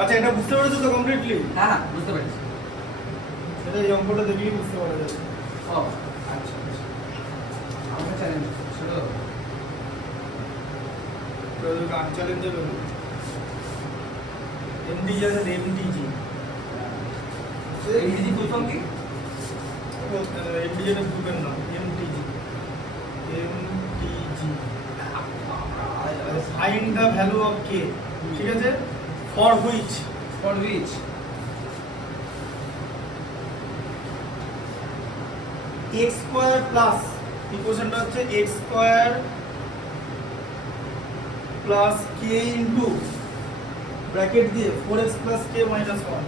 আচ্ছা এটা বুঝতে পেরেছো তো কমপ্লিটলি? হ্যাঁ হ্যাঁ বুঝতে পেরেছি। সেটা এই অঙ্কটা দেখলেই বুঝতে পারা যাবে। ও আচ্ছা আচ্ছা, আমাকে চ্যালেঞ্জ ছিল তো গান চ্যালেঞ্জ হবে এমডিজি আছে এমডিজি ইংরেজি ফুল ফর্ম কি? এমডিজি এর গ্রুপের নাম MTG MTG find the value of K, ঠিক আছে, for which x square plus ইকুয়েশনটা হচ্ছে x square plus k into bracket দিয়ে 4x plus k minus 1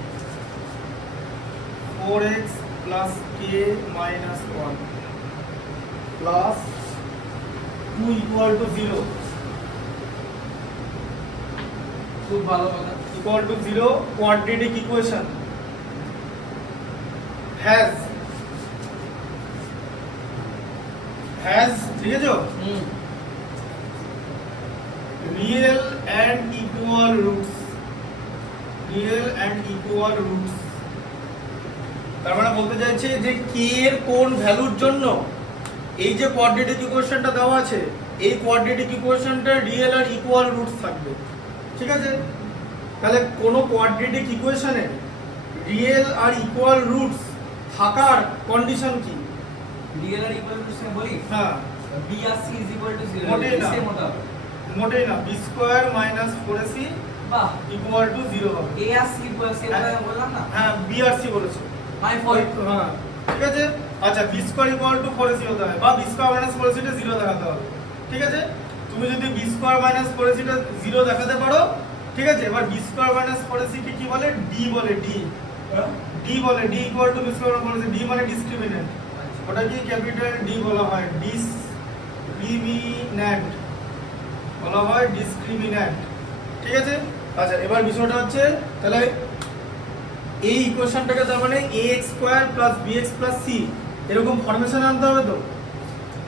4x plus k minus 1 plus 2 equal to 0 খুব ভালো কথা। equal to 0 quadratic equation has ঠিক আছে real and equal roots তার মানে বলতে চাইছে যে k এর কোন ভ্যালুর জন্য এই যে কোয়াড্রেটিক ইকুয়েশনটা দেওয়া আছে এই কোয়াড্রেটিক ইকুয়েশনটা রিয়েল আর ইকুয়াল রুটস থাকবে, ঠিক আছে। তাহলে কোন কোয়াড্রেটিক ইকুয়েশনে রিয়েল আর ইকুয়াল রুটস থাকার কন্ডিশন কি? রিয়েল আর ইকুয়াল টু সেম বলি, হ্যাঁ b আর c ইজ ইকুয়াল টু 0 মোটেই না। সেম হতে হবে। মোটেই না, b স্কয়ার মাইনাস 4ac বাহ, ইকুয়াল টু 0 হবে। a আর c ইকুয়াল সেম বললাম না? হ্যাঁ b আর c বলেছো, মাই ফল্ট। হ্যাঁ ঠিক আছে। আচ্ছা b square equal to 4ac হতে হবে বা b স্কয়ার মাইনাস 4ac টা 0 দেখাতে হবে, ঠিক আছে। তুমি যদি b স্কয়ার মাইনাস 4ac টা 0 দেখাতে পারো, ঠিক আছে। এবার b স্কয়ার মাইনাস 4ac কে কি বলে? d বলে, d বলে, d equal to b square minus 4ac, d মানে ডিসক্রিমিন্যান্ট, ওটা কি ক্যাপিটাল d বলা হয়, ডিসক্রিমিন্যান্ট বলা হয়, ডিসক্রিমিন্যান্ট, ঠিক আছে। আচ্ছা এবার বিষয়টা হচ্ছে তাহলে এই ইকুয়েশনটাকে তার মানে ax square plus bx plus c এরকম ফরমেশনে আনতে হবে তো,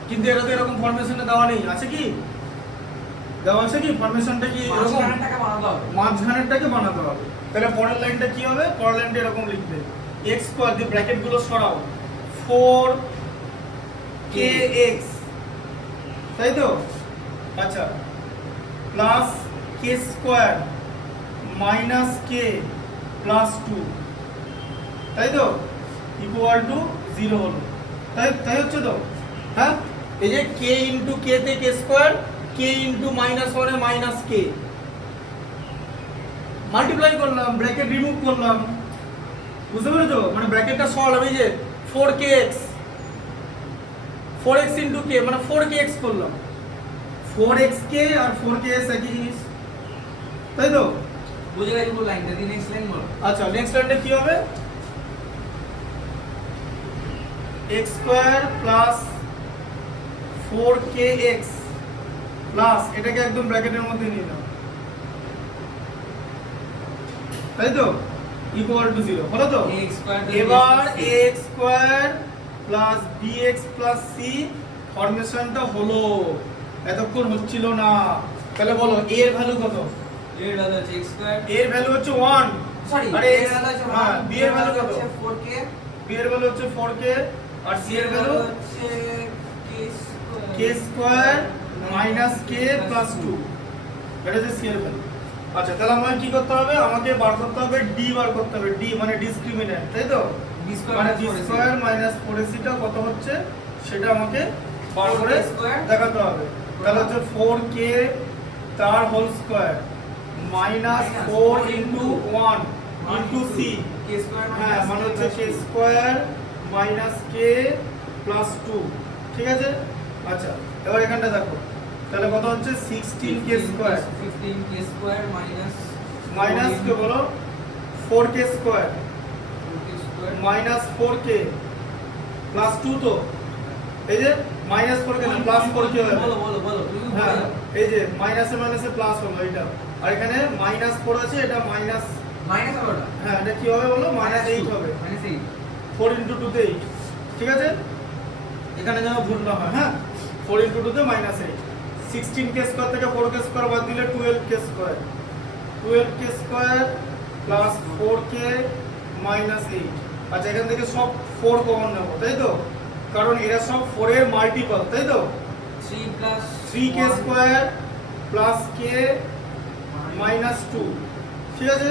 কিন্তু এটা তো এরকম ফরমেশনে দেওয়া নেই, আছে কি? দেওয়া আছে কি? ফরমেশনটা কি এরকম? মাঝখানেরটাকে বানাতে হবে। তাহলে পরের লাইনটা কি হবে? পরের লাইনটা এরকম লিখবে x স্কয়ার দিয়ে ব্র্যাকেট গুলো সরাও 4kx, তাই তো? আচ্ছা plus k square minus k plus 2, তাই তো, ইকুয়াল টু 0 হলো, তাই হচ্ছে তো? হ্যাঁ এই যে k ইনটু k তে k square, k into minus 1 এ মাইনাস k, মাল্টিপ্লাই করলাম, ব্র্যাকেট রিমুভ করলাম, বুঝতে পেরেছো? মানে ব্র্যাকেটটা সরালাম, এই যে 4kx ইনটু k মানে 4kx করলাম, 4xk আর 4ks একই জিনিস, তাই তো? বুঝে গেছি পুরো লাইনটা, দি নেক্সট লাইন বলো। আচ্ছা নেক্সট লাইনটা কি হবে? x square plus 4kx plus এটাকে একদম ব্র্যাকেটের মধ্যে নিয়ে নাও, তাই তো, ইকুয়াল টু 0 হলো তো? এবার x square plus bx plus c ফরমেশনটা হলো, এতক্ষণ হচ্ছিল না। তাহলে বলো a এর ভ্যালু কত? এর ভ্যালু হচ্ছে x স্কয়ার, a এর ভ্যালু হচ্ছে 1, সরি আরে এর ভ্যালু হচ্ছে হ্যাঁ b এর ভ্যালু কত? 4k, b এর ভ্যালু হচ্ছে 4k আর c এর ভ্যালু হচ্ছে k square minus k plus 2, এটা হচ্ছে c এর ভ্যালু। আচ্ছা তাহলে আমাকে কি করতে হবে? আমাকে বার করতে হবে d বার করতে হবে, d মানে ডিসক্রিমিন্যান্ট, তাই তো? মানে b স্কয়ার মাইনাস 4ac টা কত হচ্ছে সেটা আমাকে বার করে দেখাতে হবে। তাহলে হচ্ছে 4k তার whole square minus 4 into 1 into c, k square হ্যাঁ মানে হচ্ছে k square minus k plus 2, ঠিক আছে। আচ্ছা এবার এখানটা দেখো, তাহলে কত হচ্ছে 16k square, 15k square minus কে বলো 4k square minus 4k plus 2, তো এই যে মাইনাস 4k না প্লাস 4k হবে, বলো বলো বলো তুমি হ্যাঁ এই যে মাইনাসে মাইনাসে প্লাস হলো এটা, আর এখানে মাইনাস 4 আছে, এটা মাইনাস হবে ওটা, হ্যাঁ এটা কি হবে বলো? মাইনাস 8 হবে, -8 4 ইনটু 2 তে 8, ঠিক আছে। এখানে যেন ভুল না হয়, হ্যাঁ 4 ইনটু 2 তে মাইনাস 8, 16k স্কয়ার থেকে 4k স্কয়ার বাদ দিলে 12k square plus 4k minus 8। আচ্ছা এখান থেকে সব 4 কমন নেব তাই তো, কারণ এরা সব 4 এর মাল্টিপল তাই তো। 3 plus 3k square plus k minus 2, ঠিক আছে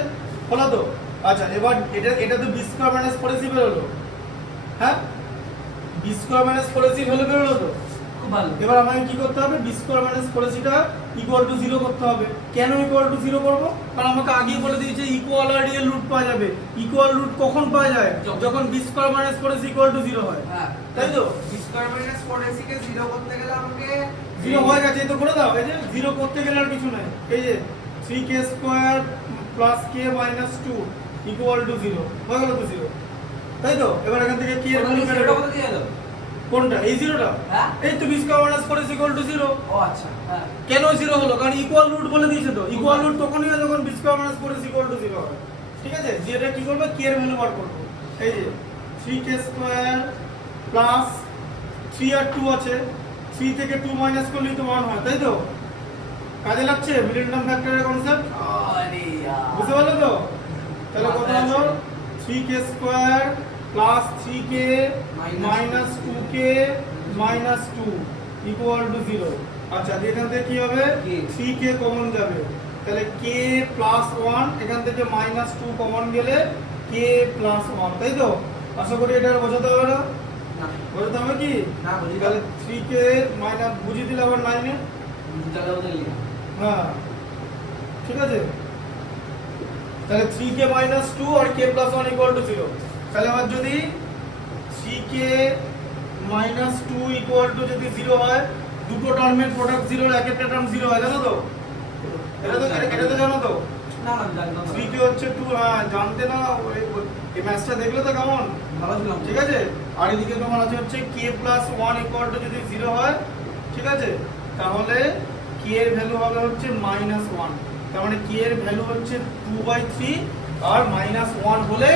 হলো তো। আচ্ছা এবার এটা তো বি স্কয়ার মাইনাস 4ac বেরোলো, হ্যাঁ বি স্কয়ার মাইনাস 4ac হলে বেরোলো তো। খুব ভালো। এবার আমাকে কি করতে হবে, বি স্কয়ার মাইনাস 4ac টা ইকুয়াল টু 0 করতে হবে। কেন ইকুয়াল টু 0 করব, কারণ আমাকে আগেই বলে দিয়েছে ইকুয়াল আর রিয়েল রুট পাওয়া যাবে। ইকুয়াল রুট কখন পাওয়া যায়, যখন b square minus 4ac equal to 0 হয়, হ্যাঁ তাই তো। বি স্কয়ার মাইনাস 4ac কে 0 করতে গেলে আমাকে 0 হয়ে গেছে, এই তো করে দাও। এই যে 0 করতে গেলে আর কিছু নাই, এই যে 3k square plus k minus 2 equal to 0 হয়ে গেল তো 0, তাই তো। এবার এখান থেকে কি এর ভ্যালু বের হবে, দিয়ে দাও। কোনটা এই 0টা, হ্যাঁ এই তো b square minus 4ac equal to 0। ও আচ্ছা হ্যাঁ কেন 0 হলো, কারণ ইকুয়াল রুট বলে দিয়েছে তো। ইকুয়াল রুট তখনই হয় যখন b square minus 4ac equal to 0 হয়, ঠিক আছে। যে এটা কি করবে, k এর ভ্যালু বার করব। এই যে 3k স্কয়ার প্লাস 3 আর 2 আছে, 3 থেকে 2 মাইনাস করলেই তো 1 হয়, তাই তো। কাজে লাগছে মিডল ফ্যাক্টরের কনসেপ্ট, আরে বুঝতে পারলে তো। তাহলে কত হলো, 3k square plus 3k minus 2k minus 2 equal to 0। আচ্ছা এখান থেকে কি হবে, 3k কমন যাবে, তাহলে k প্লাস 1, এখান থেকে মাইনাস 2 কমন গেলে k প্লাস 1, তাই তো। আশা করি এটা আর বোঝাতে হবে না, না বোঝাতে হবে কি। না বুঝি তাহলে 3k মাইনাস বুঝিয়ে দিলে আবার 9 এ, জায়গা বদলে লিখা। হ্যাঁ ঠিক আছে। তাহলে 3k মাইনাস 2 আর k প্লাস 1 ইকুয়াল টু 0। তাহলে আমার যদি 3k মাইনাস 2 ইকুয়াল টু যদি 0 হয়, দুটো টার্মের প্রোডাক্ট 0 এর এক একটা টার্ম 0 হয়, জানো তো। এটা তো জানো তো। না না জানতাম না। 3k হচ্ছে 2, হ্যাঁ জানতে না, এই ম্যাথটা দেখলে তো কেমন, ভালো ছিলাম ঠিক আছে। আর এদিকে তোমার আছে হচ্ছে k প্লাস 1 ইকুয়াল টু যদি 0 হয়, ঠিক আছে, তাহলে k এর ভ্যালু হবে হচ্ছে মাইনাস 1। তার মানে k এর ভ্যালু হচ্ছে 2/3 আর মাইনাস 1 হলে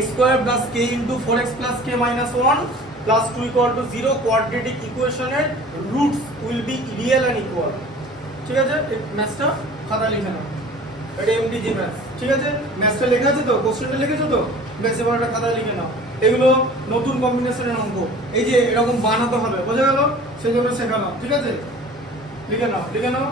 x square plus k into 4x plus k minus 1 plus 2 equal to 0 quadratic ইকুয়েশনের roots will be real and equal, ঠিক আছে। এই ম্যাথটা খাতা লিখে নাও, এটা এমডিজি ম্যাথ, ঠিক আছে। ম্যাথটা লেখা আছে তো, কোশ্চেনটা লিখেছো তো, বেশ এবার একটা খাতা লিখে নাও। এগুলো নতুন কম্বিনেশনের অঙ্ক, এই যে এরকম বানাতে হবে, বোঝা গেল, সেই জন্য শেখালাম, ঠিক আছে। লিখে নাও